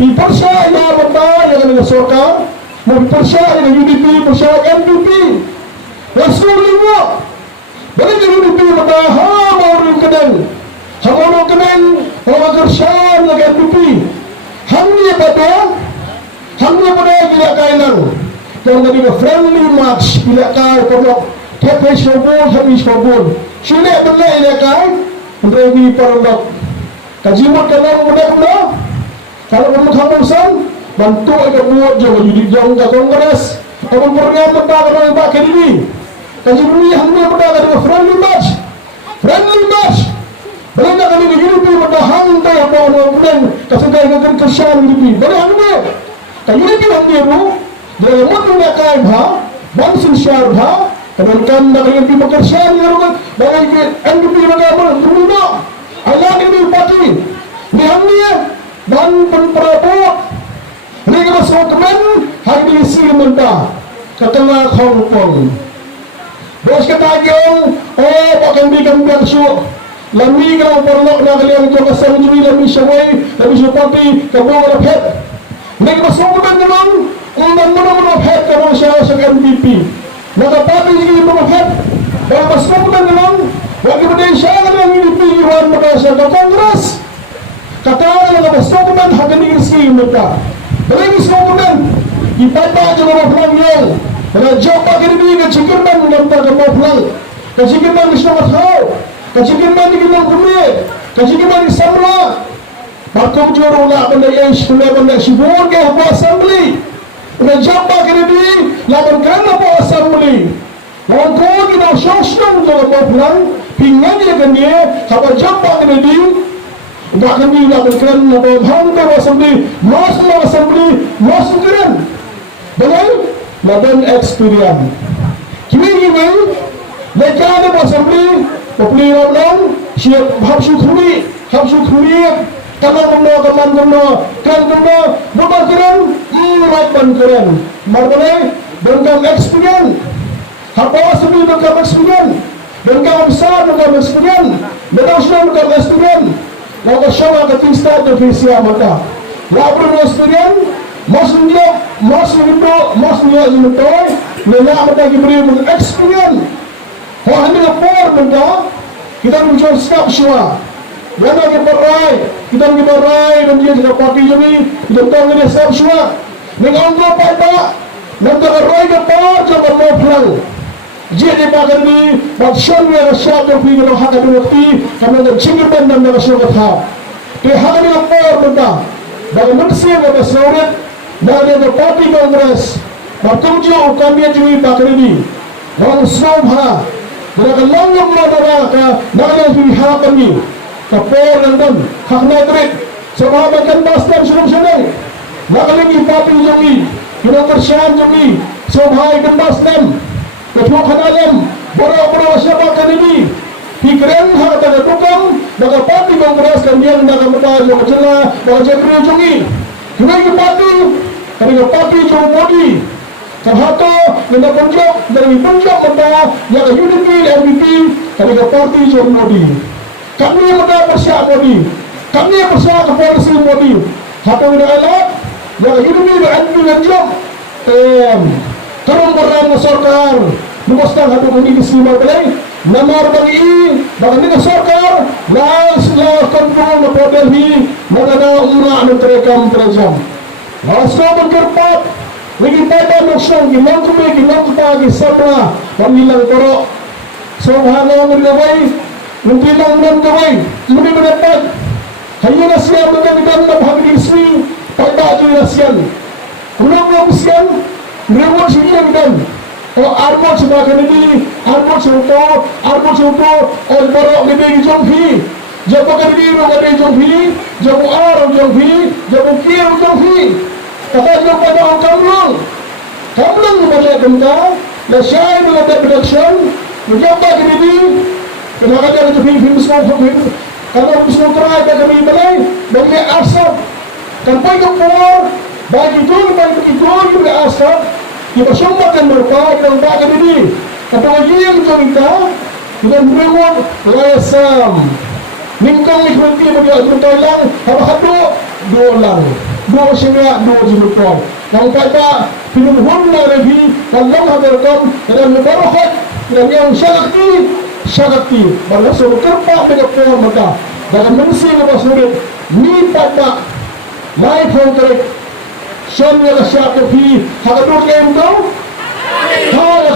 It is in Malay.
Percaya benda yang ada sorka, percaya dengan UDP, percaya NDP. Rasul lima. Bagi UDP benda orang kenal, orang kenal, orang kerjaan dengan NDP. Hamnya pada bila kailan. Yang tadi friendly match bila kau pondok habis football. Sila benda ini kau untuk ini pondok. Kajimut kalau benda. Kalau kamu kamusan, bantu aja buat jauh ke Kongres. Kamu pernah benda kalau pakai ini. Kaji beli hamnya benda kalau friendly match. Benda kalau begini tu benda hantar orang bukan kesukaan dengan kerjaan ini. Benda hamnya. Kaji ini hamnya bu. Dalam mana kain ha, bangsa syar ha. Kalau kan nak yang pekerjaan yang orang bagi NDP bagaimana? Tunggu. Allah ini parti. Ni hamnya. Dan penperabot mereka masuk teman hari ini isi mentah ketengah Hongkong bos ketagong pakai bikin bersyuk lami kalau perlok nak kalian untuk kesal juri lami syawai lami syupati kebawah rapet mereka masuk teman teman undang rapet kalau saya NDP maka parti ini rapet kalau masuk teman bagi Malaysia yang NDP Iwan Malaysia ke Kongres katakan kalau sokongan hak ini isi mereka. Bagi sokongan ibadah juga pulang yang. Kalau jawab ini kecikiran mereka ke pulang. Kecikiran di semua tahu. Kecikiran di kita kumie. Kecikiran di samla. Maka juru lah benda yang benda sibuk ke apa assembly. Kalau jawab ini lakukan apa assembly. Orang kau kita sosok juga pulang. Pinggan dia kan dia. Kalau jawab ini tak kami lakukan hampir assembly, masuk keren. Dengan laban experience. Kini mereka ada assembly, populi orang siap habsu kami, kalau kena, bukan keren, lakukan keren. Marbalai dengan experience. Apa assembly dengan experience, dengan besar dengan experience, dengan experience. Laga syawal ke tingkat defisi amata. Lalu nostrian, masnya zimutoy, nela amata kibri pun experience. Wah ini lapor benda, kita menjual skap syua. Yana kita berai dan dia tidak pakai ini, kita tahu ini skap syua. Dengan apa pada, nanti berai dapat jangan mau pulang. Jadi bagan ni, bagsyan yang siap yang pergi ke hak ada waktu, kami akan cingirkan dan mereka sudah tahu. Di hak ini lapor benda, bagan manusia yang berseluruh, dari ada parti Kongres, bertujung kami jui bagan ini, orang Islamha, mereka langgam mereka, mereka pihak kami, kapor dan hak nadrik, sahabat kan Nasdem sudah, mereka lagi parti jui, kita persiapan jui, sahabat kan Nasdem. Ketua Kanalam, boro-boro siapa kan ini? Pikiran hak ada tukang, maka parti Kongres kan dia nak bertahan yang jelas, maka jadi jungi. Kenapa parti jauh bodi? Terhata dengan punjab dari punjab mata yang UDP, NDP, ketika parti jauh bodi. Kami mata persiap bodi, kami persiap polisi bodi. Hata tidak elok, yang UDP dan NDP lanjut. Turun beram sorkar, mustang hatu kami di sini berbalai. Namar bagi dengan sorkar, las kontrol model ini, mengenai umrah menterekam terjam. Laskar berkerpat, lagi pada nuksong, gilang pagi sabra, pamilang korok. Subhanallah menawai, mentilang menawai, muni mendapat. Hanya nasihat dengan bahagi diri, pada aja nasihat. Kurang nasihat. Mereka sendiri kan, armor sebagai ini, armor serupa, orang lebih jompi, jabatan ini orang lebih jompi, jabu jompi, jabu kiri jompi. Kata jom pada orang kamlang kepada kita, dan saya dengan production, menjawab ini, kenapa dia jompi film semua, kalau semua kerai kami balai, bagi asap, kan pergi keluar. Bagi itu juga asap kita sumbakan mereka kita ubahkan ini apalagi yang cerita dengan berumur layasam ningkong berhenti bagi agung tayang apa-apa $2 dua sini dua jilutong. Yang pada pinuhun na lagi Allah hadirkan dan mubarakah dan yang syakti balas kerpa dengan mata dalam mensi lepas sulit ni pada life hunter Syamnya siapa fi hakadur kau? Ha,